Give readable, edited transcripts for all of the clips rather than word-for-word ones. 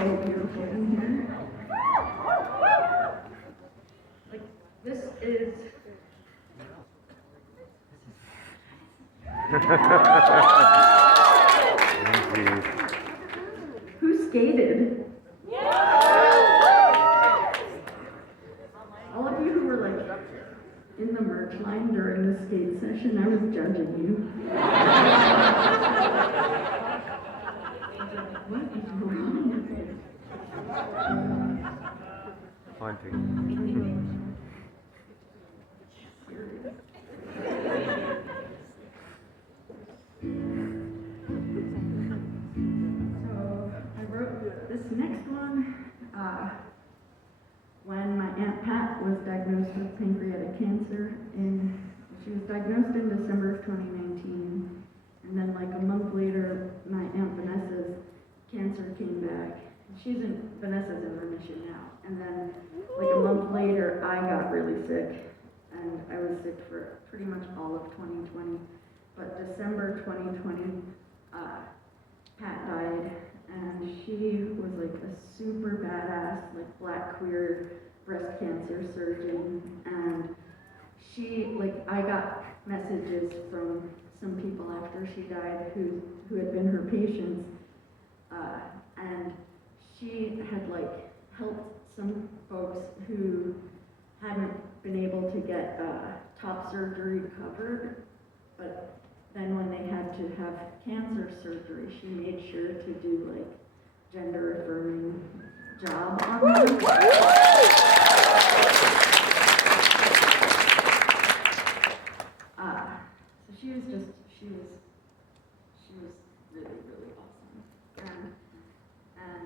so beautiful in here. Like, this is... Who skated? All of you who were like in the merch line during the skate session, I was judging you. What is wrong with you? Fine thing. So I wrote this next one when my Aunt Pat was diagnosed with pancreatic cancer. She was diagnosed in December of 2019, and then like a month later, my Aunt Vanessa's cancer came back. Vanessa's in remission now, and then like a month later, I got really sick, and I was sick for pretty much all of 2020. But December 2020, Pat died, and she was like a super badass, like black queer breast cancer surgeon, and I got messages from some people after she died who had been her patients, and she had like helped some folks who hadn't been able to get top surgery covered, but then when they had to have cancer surgery, she made sure to do like gender affirming job on them. So she was really, really awesome. And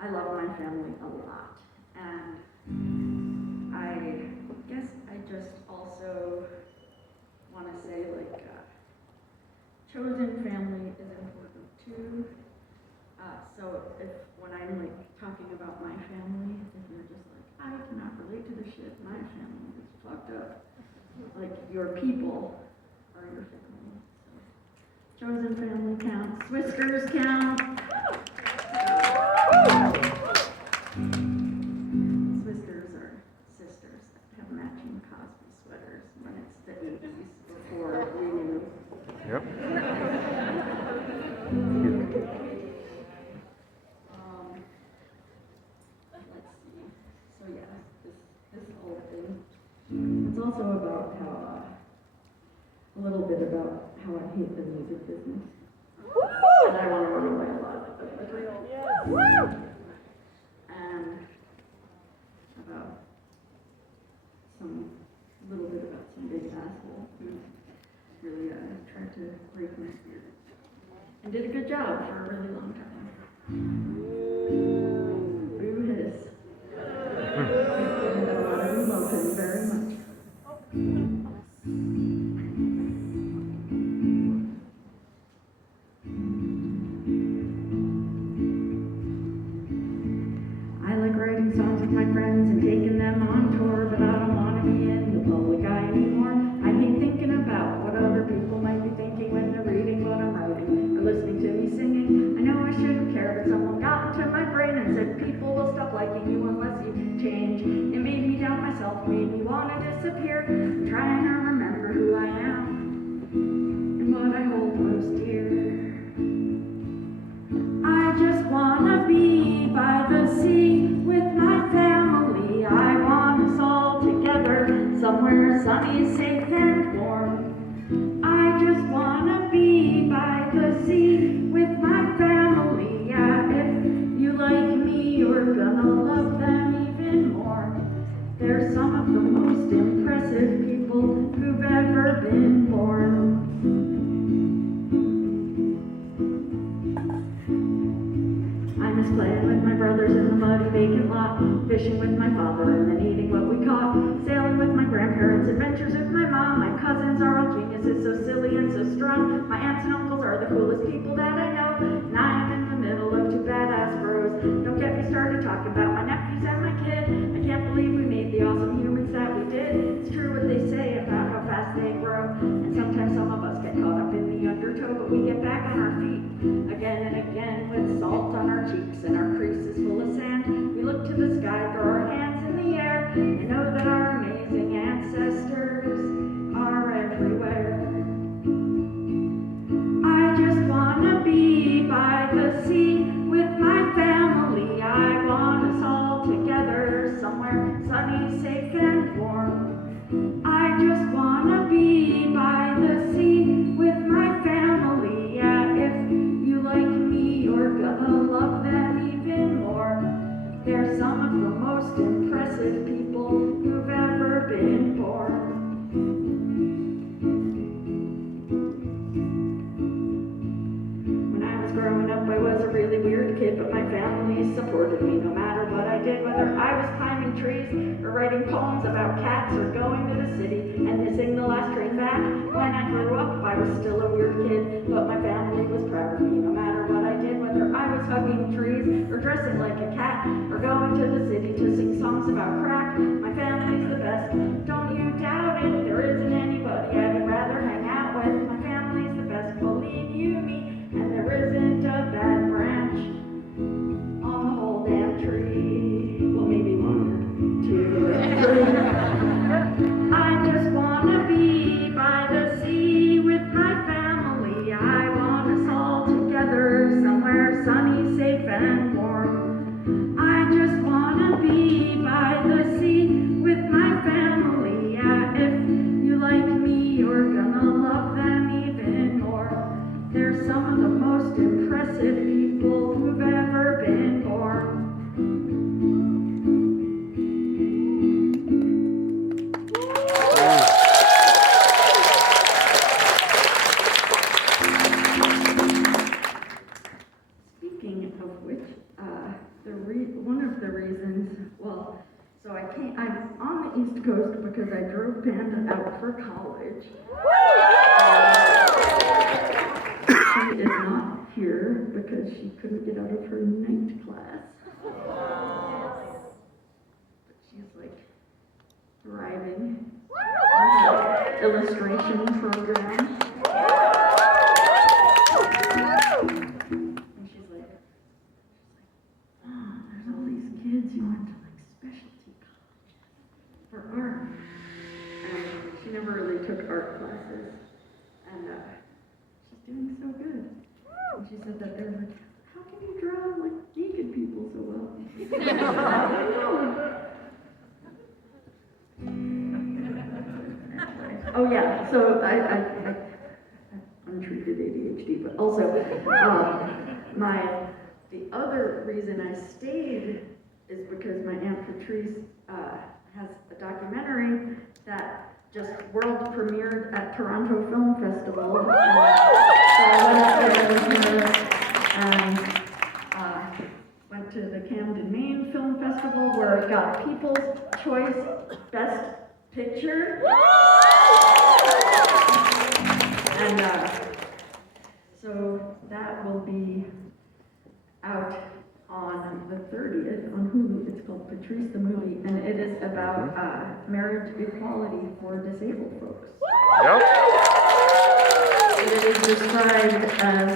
I love my family a lot. And I guess I just also want to say, like, chosen family is important too. So when I'm like talking about my family, if you're just like, I cannot relate to the shit my family is fucked up, like your people are your family. So chosen family counts. Whiskers count. Whiskers are sisters that have matching Cosby sweaters when it's the 80s before we knew. Yep. Let's see. So yeah, this whole thing. It's also about how a little bit about how I hate the music business. And I want to run away a lot. And about a little bit about some big asshole who really tried to break my spirit. And did a good job for a really long time. Boo hiss. And a lot of you love him very much. I like writing songs with my friends and taking them on tour, but I don't want to be in the public eye anymore. I hate thinking about what other people might be thinking when they're reading what I'm writing or listening to me singing. I know I shouldn't care, but someone got into my brain and said people will stop liking you unless you change. It made me doubt myself, made me want to disappear. I'm trying to remember who I am and what I hold most dear. I just want to be by the sea with my family. I want us all together somewhere sunny, safe and warm. I just want to be by the sea with my family. Yeah, if you like me, you're gonna love them even more. They're some of the most impressive people who've ever been born. I miss playing with my brothers in the muddy vacant lot, fishing with my father and then eating what we caught, sailing with my grandparents, adventures with my mom. My cousins are all geniuses, so silly and so strong. My aunts and uncles are the coolest people that I know, and I am in the middle of two badass bros. Don't get me started talking about my nephews and my kid. I can't believe we made the awesome humans that we did. It's true what they say about how fast they grow, and sometimes some of us get caught up in the undertow, but we get back on our feet again and again with supported me no matter what I did, whether I was climbing trees or writing poems about cats or going to the city and missing the last train back. When I grew up, I was still a weird kid, but my family was proud of me no matter what I did, whether I was hugging trees or dressing like a cat or going to the city to sing songs about crack. My family's the best, don't you doubt it. There isn't anybody I would rather hang out with. My family's the best, believe you me, and there isn't a bad branch on the whole damn tree. Well, maybe one, two, three. I just wanna be by the sea with my family. I want us all together somewhere sunny, safe, and warm. I just wanna be by the sea with my family. Yeah, if you like me, you're gonna love them even more. They're some of the most impressive people who've ever been born. Speaking of which, one of the reasons, well, so I'm on the East Coast because I drove Panda out for college. She is not here because she couldn't get out of her night class. But she's like thriving in her illustration program. And she's like, oh, there's all these kids who went to like specialty colleges for art. And she never really took art classes. And she's doing so good. And she said that they're like, how can you draw like naked people so well? I don't know. Oh yeah, so I untreated ADHD, but also the other reason I stayed is because my Aunt Patrice has a documentary that just world premiered at Toronto Film Festival. So I went up there with her and went to the Camden, Maine Film Festival where it got People's Choice Best Picture. And so that will be out on the 30th on Hulu. It's called Patrice the Movie, and it is about marriage equality for disabled folks. Yep. And it is described as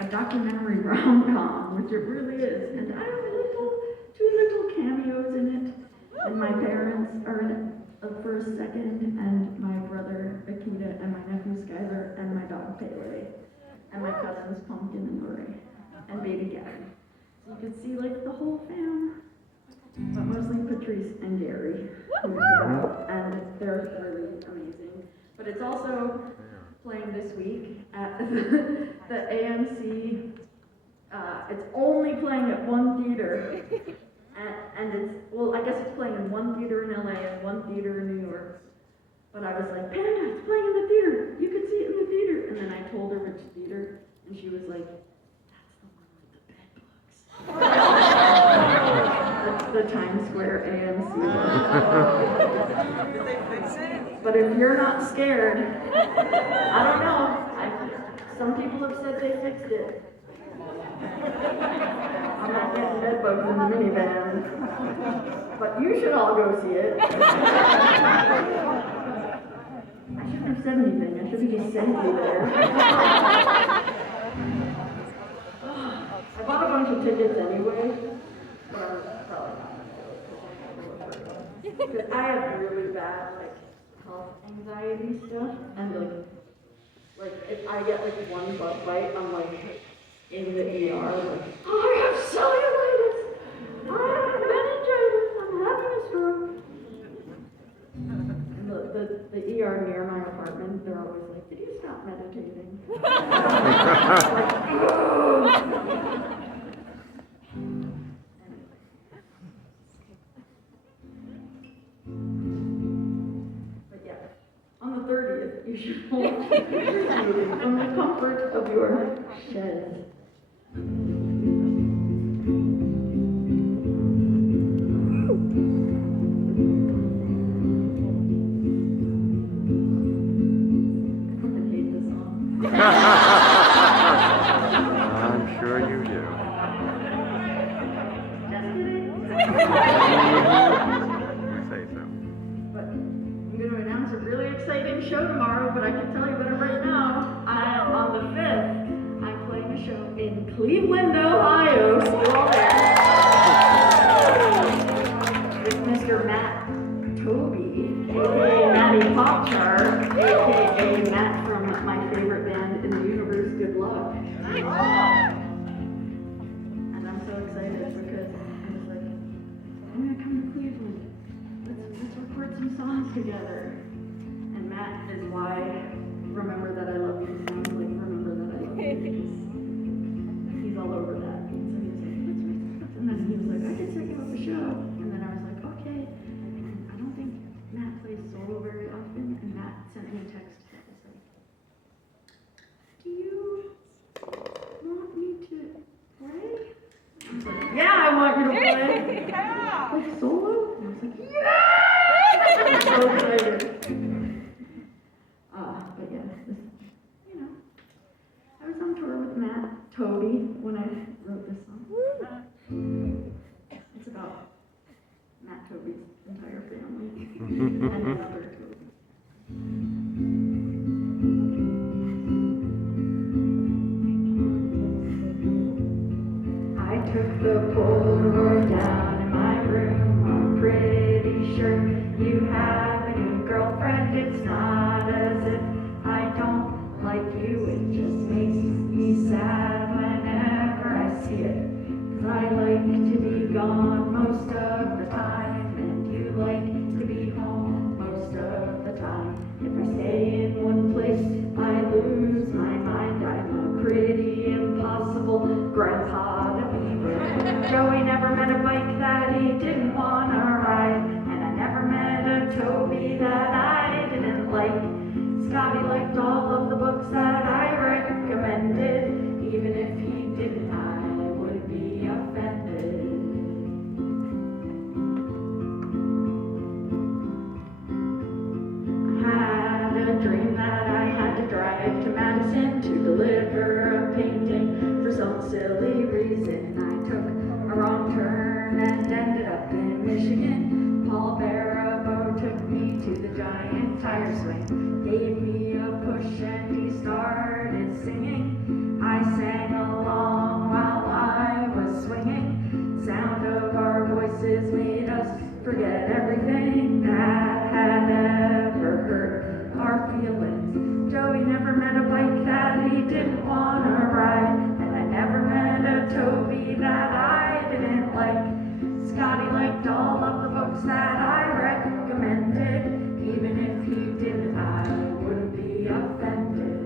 a documentary rom-com, which it really is. And I have two little cameos in it, and my parents are in it for a second, and my brother Akita, and my nephew Skylar, and my dog Pele, and my cousins Pumpkin and Lori, and baby Gabby. So you can see like the whole fam, but mostly Patrice and Gary, who it's about, and they're really amazing. But it's also playing this week at the AMC. It's only playing at one theater. And it's, well, I guess it's playing in one theater in LA and one theater in New York. But I was like, Panda, it's playing in the theater. You can see it in the theater. And then I told her which theater, and she was like, that's the one with the bed bugs. That's the Times Square AMC one. Did they fix it? But if you're not scared, I don't know. Some people have said they fixed it. I'm not getting bed bugs in the minivan. But you should all go see it. I shouldn't have said anything. I should have just sent you there. I bought a bunch of tickets anyway. But I'm probably not going to go. Because I have really bad health anxiety stuff. And like if I get one bug bite, I'm in the ER, oh, I have cellulitis, I have meningitis, I'm having a stroke. And the ER near my apartment, they're always like, did you stop meditating? But yeah, on the 30th, you should watch this movie from the comfort of your shed. you. Just kidding. You say so. But I'm going to announce a really exciting show tomorrow, but I can tell you about it right now. On the 5th, I'm playing a show in Cleveland, Ohio. See you all there. With Mr. Matt Toby, a.k.a. Matty Popchar, a.k.a. Matt from my favorite band in the universe, Good Luck. And I'm so excited because I was like, I'm going to come to Cleveland. Let's record some songs together. And Matt is why Remember That I Love You sounds like Remember That I Love You. He's all over that. So he was like, and then he was like, I could set you up a show. And then I was like, okay. And I don't think Matt plays solo very often. And Matt sent me a text that was like, do you want me to play? I was like, yeah, I want you to play. Yeah. Like solo? And I was like, yeah! I'm so excited. But yeah, this, I was on tour with Matt Toby when I wrote this song. It's about Matt Toby's entire family and another Toby. I took the Polaroid down in my room. I'm pretty sure you have a new girlfriend. It's not as if I don't like you. It just makes me sad whenever I see it. 'Cause I like to be gone most of the time, and you like to be home most of the time. If I stay in one place, I lose my mind. I'm a pretty impossible grandpa to be with. Joey never met a bike that he didn't want to ride, and I never met a Toby that I didn't like. Scotty liked all of the books that I recommended. Even if he didn't, I would be offended. I had a dream that I had to drive to Madison to deliver a painting. For some silly reason, I took a wrong turn and ended up in Michigan. Paul Barabo took me to the giant tire swing, gave me a push and he started singing. I sang along while I was swinging. Sound of our voices made us forget everything that had ever hurt our feelings. Joey never met a bike that he didn't want to ride, and I never met a Toby that I didn't like. Scotty liked all of the books that I recommended. Even if he didn't, I wouldn't be offended.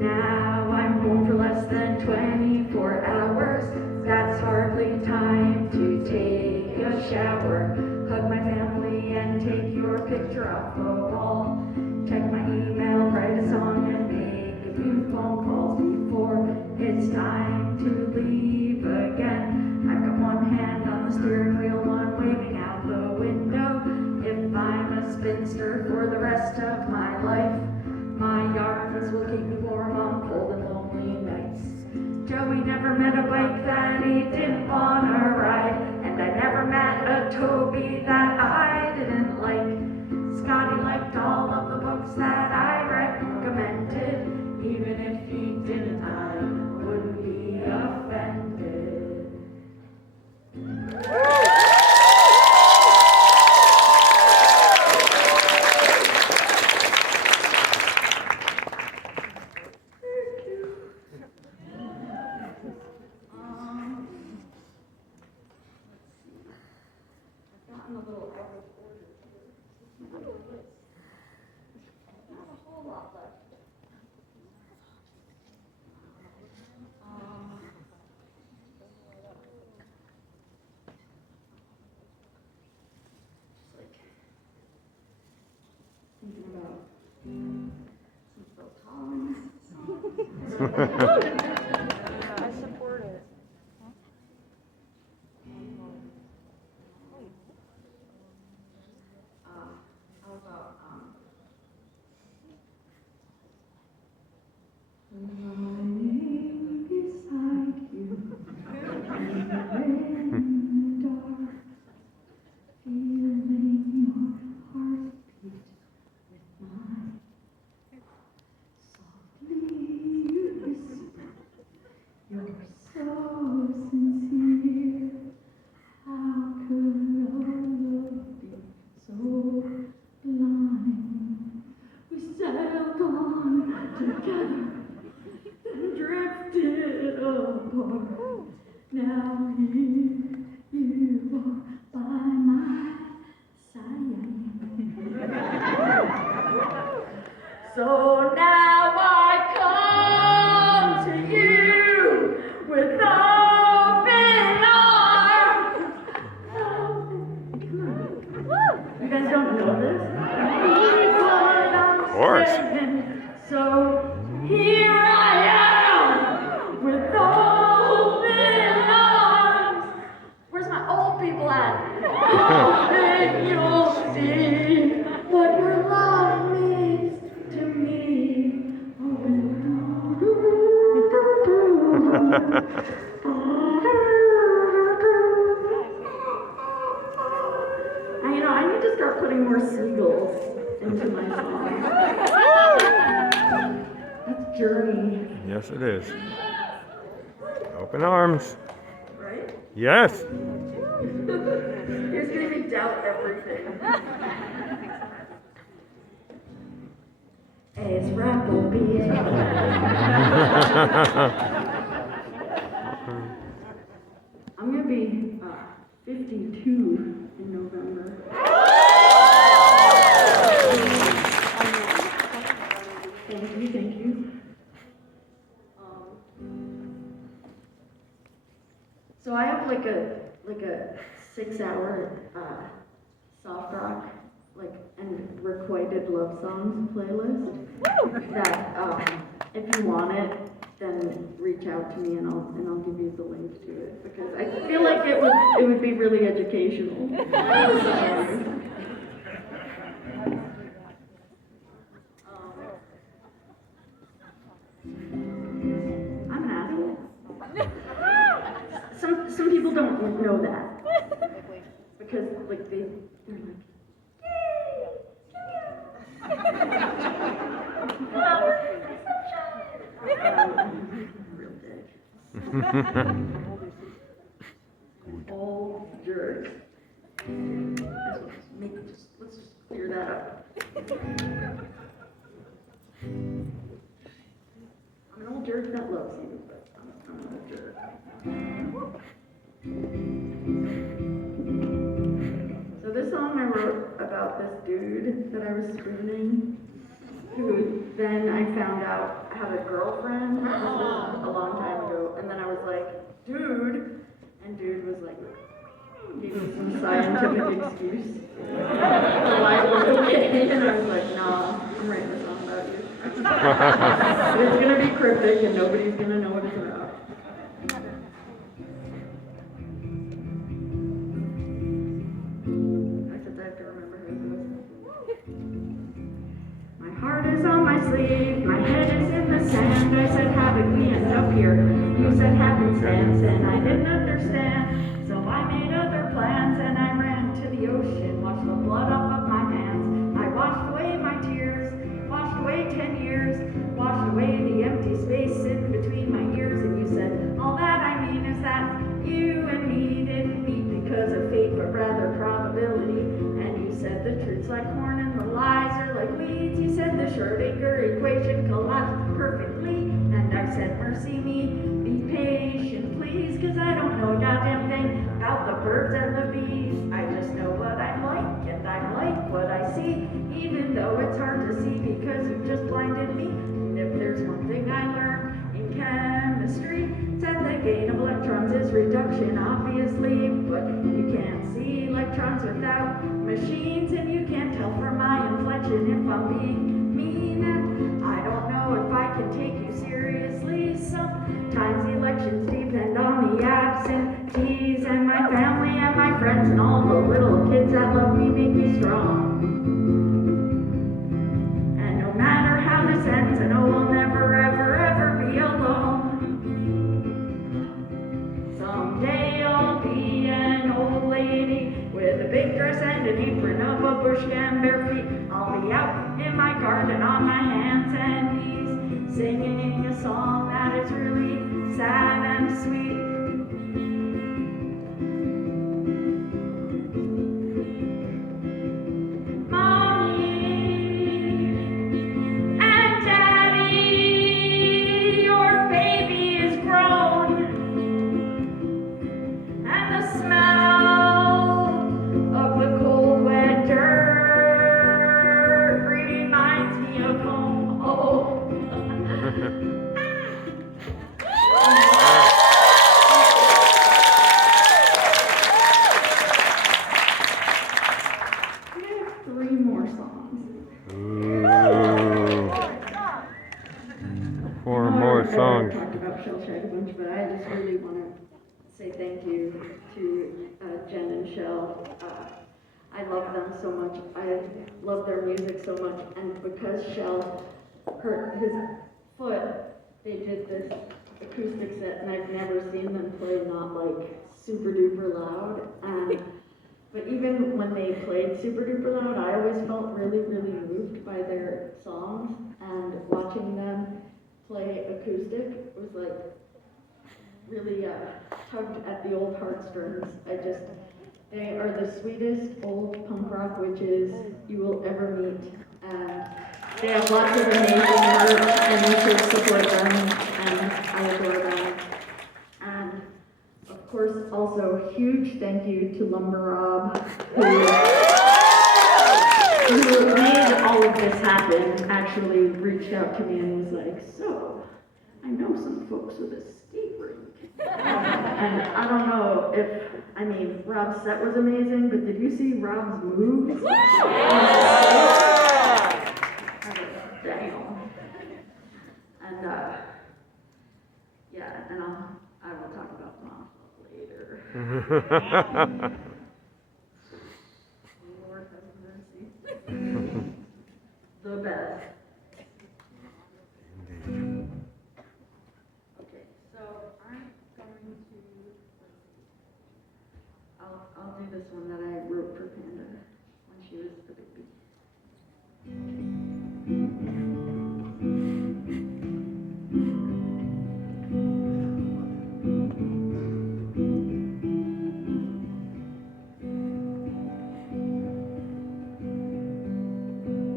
Now I'm home for less than 24 hours. That's hardly time to take a shower. Hug my family and take your picture off the wall. Check my email, write a song, and make a few phone calls before it's time to leave again. I've got one hand on the steering wheel, one waving out the window. If I'm a spinster for the rest of my life, my yarns will keep me warm on cold and lonely nights. Joey never met a bike that he didn't want to ride, and I never met a Toby that I didn't like. Scotty liked all of the books that I recommended. Even if he didn't, I wouldn't be offended. I've gotten a little out of order here. Not a whole lot left. Like thinking about some Phil Collins songs. I support it. How about Lying beside you in the rain and the dark, feeling your heartbeat with mine. Softly you whisper, you're so sincere. How could our love be so blind? We sailed on together, then drifted apart. Now here you are by my side. So now I come to you with open arms. You guys don't know this? Of course. So here I am with open arms. Where's my old people at? Then you'll see what your love means to me. I need to start putting more seagulls into my songs. That's Journey. Yes, it is. Open arms. Right? Yes. You're going to doubt everything. It's Rapple B. I'm going to be 52 in November. Thank you. So I have like a 6-hour soft rock and requited love songs playlist that if you want it, then reach out to me and I'll give you the link to it because I feel like it would be really educational. I'm an asshole. Some people don't know that because they're like, yay, real dick. Old jerk. Let's just clear that up. I'm an old jerk that loves you, but I'm an old jerk. So this song I wrote about this dude that I was spooning, who then I found out had a girlfriend a long time ago, and then I was like, dude, and dude was like, gave me some scientific excuse for why it was okay, and I was like, nah, I'm writing a song about you. But it's gonna be cryptic and nobody's gonna know what it's about. Except I have to remember how it goes. My heart is on my sleeve, my head is in the sand. I said, how did we end up here? You said happenstance, and I didn't understand. So I made other plans, and I ran to the ocean, washed the blood off of my hands. I washed away my tears, washed away 10 years, washed away the empty space in between my ears. And you said, all that I mean is that you and me didn't meet because of fate, but rather probability. And you said the truth's like corn and the lies are like weeds. You said the Schrodinger equation collapsed perfectly. And I said, mercy me, be patient please, cause I don't know a goddamn thing about the birds and the bees. I just know what I'm like, and I'm like what I see, even though it's hard to see because you just blinded me. And if there's one thing I learned in chemistry, it's that the gain of electrons is reduction, obviously, but you can't see electrons without machines, and you can't tell from my inflection if I'm being mean. And I don't know if I can take you seriously. Sometimes elections depend on the absentees, and my family and my friends and all the little kids that love me make me strong. And no matter how this ends, I know we'll never, ever, ever bushy and bare feet. I'll be out in my garden on my hands and knees, singing a song that is really sad and sweet. Songs. Talked about Shell Shack a bunch, but I just really want to say thank you to Jen and Shell. I love them so much. I love their music so much, and because Shell hurt his foot, they did this acoustic set, and I've never seen them play not like super duper loud. But even when they played super duper loud, I always felt really, really moved by their songs, and watching them play acoustic was like really tugged at the old heartstrings. They are the sweetest old punk rock witches you will ever meet, and they have lots of amazing merch, and you should support them, and I adore them. And of course, also huge thank you to Lumber Rob, who made all of this happen, actually reached out to me and was like, so, I know some folks with a skate rink. And I don't know Rob's set was amazing, but did you see Rob's moves? Damn. And, yeah, and I will talk about them later. Lord have mercy. The best. Okay, so I'm going to, I'll do this one that I wrote for Panda when she was the baby.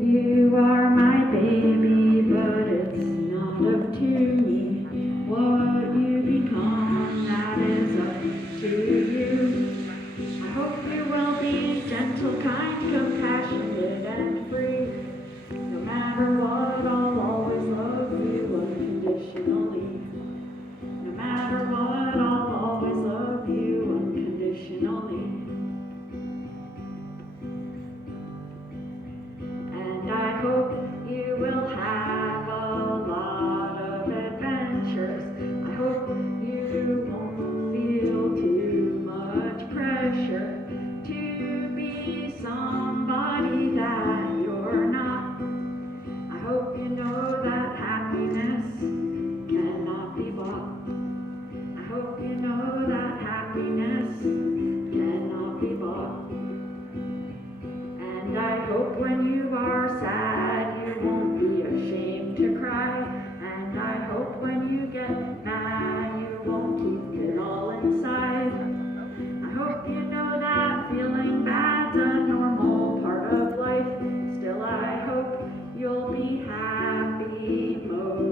You are my baby, but it's not up to me. What you become, that is up to you. I hope you will be gentle, kind, compassionate, and free. No matter what, I'll always love you unconditionally. No matter what, I'll always love you unconditionally. I hope you will have a lot of adventures. I hope you won't feel too much pressure to be somebody that you're not. I hope you know that happiness cannot be bought. I hope you know that happiness cannot be bought. And I hope when you are sad, you won't be ashamed to cry. And I hope when you get mad, you won't keep it all inside. I hope you know that feeling bad's a normal part of life. Still, I hope you'll be happy most